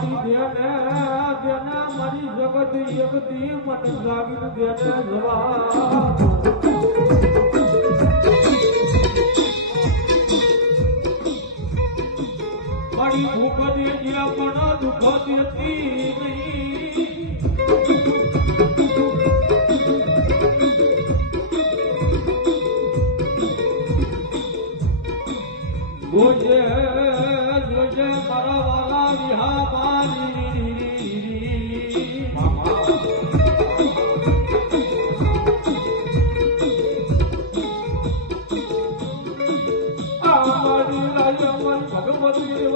મારી બેને બેને મારી જગત એકતી મને લાગીને બેને જવા મારી ભૂખ દેજી પણ દુઃખ દેતી નહીં જોજે ભગવતી દેવ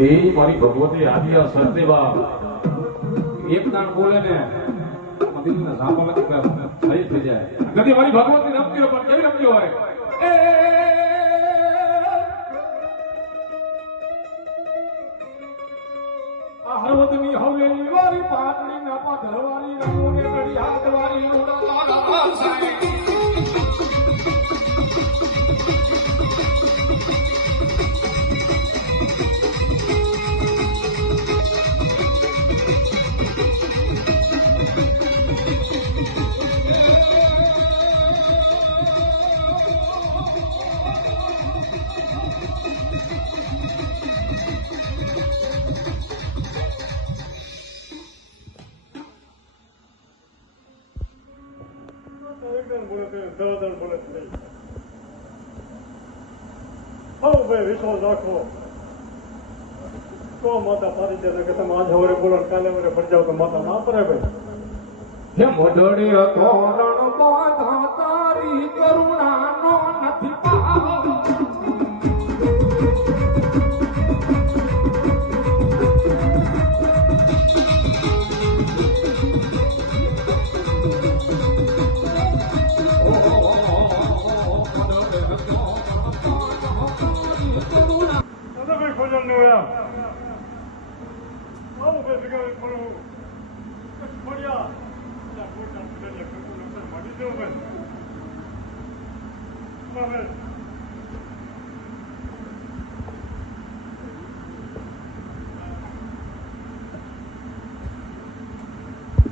એ મારી ભગવતી આદિયા સચદેવા એક દાન બોલે ને મંદિરના સાંભળ થઈ થઈ જાય. કદી મારી ભગવતી રમતી પણ કેવી રમતી હોય? હળવદની હવેલી વાળી પાટડી ના પાથરવાળી રંગોને ઘડિયાળ વાળી રોડા તો માતા પાડી દે કે તમે આજે હવે બોલો ને કાલે હવે ફરી જાઓ તો માતા ના પડે ભાઈ મોદડ્યો તોરણ બાધા તારી કરુણાનો નથી પાવ Oh, there's a guy in front of